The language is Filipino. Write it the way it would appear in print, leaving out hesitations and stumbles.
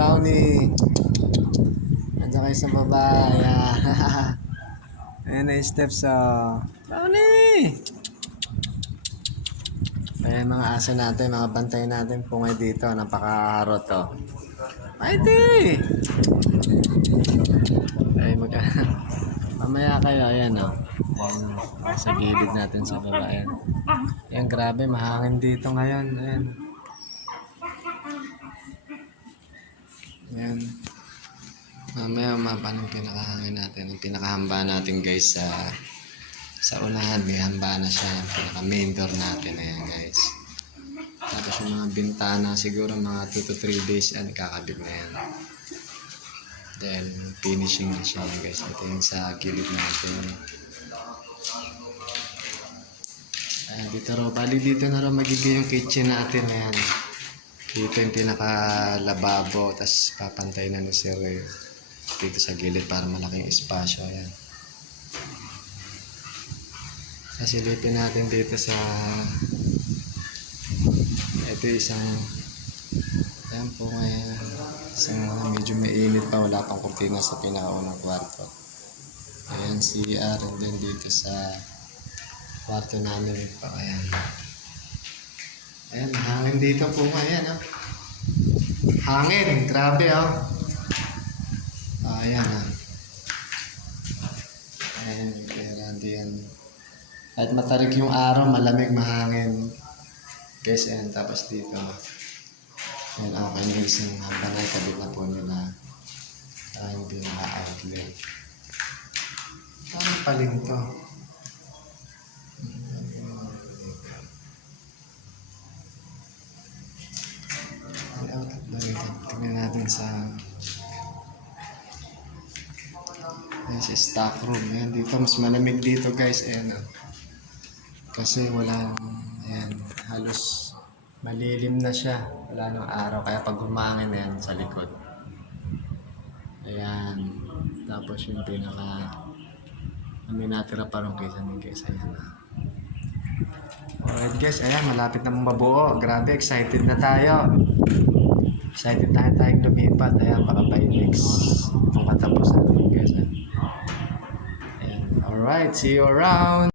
Brownie. Nandiyan kayo sa baba. Ayan. Ayan na yung steps. Brownie! Ayan mga aso natin, mga bantay natin pungay dito. Napakaharot to. Mighty! Ay, mamaya kayo. Ayan o. Ayan, sa gilid natin sa baba. Ayan. Ayan, grabe. Mahangin dito ngayon. Ayan. Ayan. Mamaya mapan yung pinakahangin natin. Yung pinakahamba natin guys sa unahan. May hamba na siya. Yung pinaka main door natin. Ayan guys. Tapos yung mga bintana siguro mga 2 to 3 days yan. Kakabit na yan. Then finishing na siya guys. Ito yung sa gilid natin. Ayan dito raw. Bali dito na raw magiging yung kitchen natin. Ayan. Dito yung pinaka-lababo. Tapos papantay na ni Sir dito sa gilid para malaking espasyo. Ayan. Sasilipin natin dito sa ito isang ayan po ngayon. Isang medyo mainit pa. Wala pang kurtina sa pinakaunang kwarto. Ayan CR. And then dito sa kwarto namin po. Ayan. Ayan, hangin dito po ngayon, oh. Hangin, grabe, oh. Ayan, oh. Ayan, kaya diyan. At matarik yung araw, malamig, mahangin. Guys, ayan, tapos dito. Ayan, okay, guys, yung hambanay, kabit na po nila. Ayan, pinaka-outlet. Ano paling to? Tingnan natin sa stock room. Ayan, dito mas malamig dito guys. Ayan, kasi wala, ayan, halos malilim na siya. Wala nang araw. Kaya pag humangin yan sa likod. Ayan. Tapos yung pinaka may natira pa rin kaysa ng guys. Ayan na. Alright guys, ayan, malapit na mabuo. Grabe, excited na tayo. Excited na tayong lumipat. Ayan, baka by next kung katapos natin guys. Ayan. Alright, see you around.